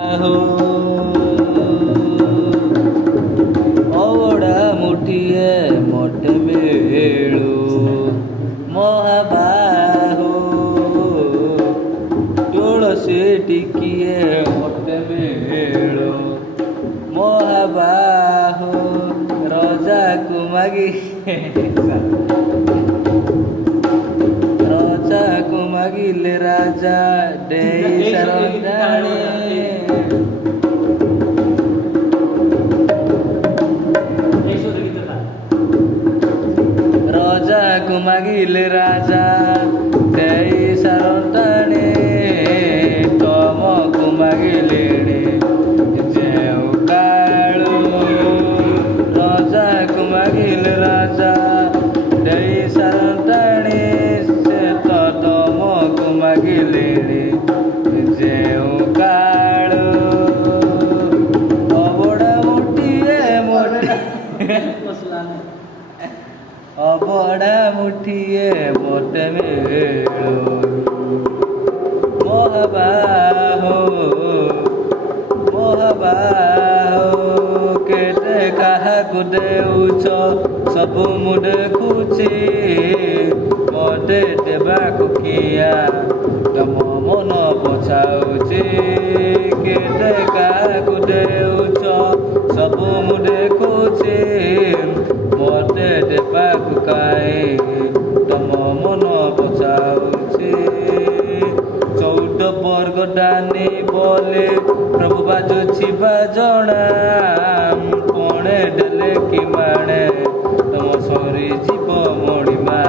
हो ओड़ा मुठिए मोट मेळू महाबाहो तुळसी टिकिए मोट मेळू महाबाहो रजा कुमागी रजा कुमागिले राजा देई सरदाणे रजा कुमागिले राजा देई सरदाणे तम कुमागिले जेउ काळू रजा कुमागिले राजा देई सरदाणे से तो तम कुमागिले जेउ काळू अबड़ा मुठिए मोटे अबड़ा मुठिए मोट मेळू मोहबाहो केते काहाकु देउछ सबु मु देखुछि मते देबाकु किया तम मन पछाउछि केते काहाकु देउछ सबु मु देखुछि मते देबाकु काहे तम मन पछाउछि 14 वर्ग डानी बोले प्रभु बाजुछि बाजणा कोणे डेले कि माणे तम सरी जीव मणिमा।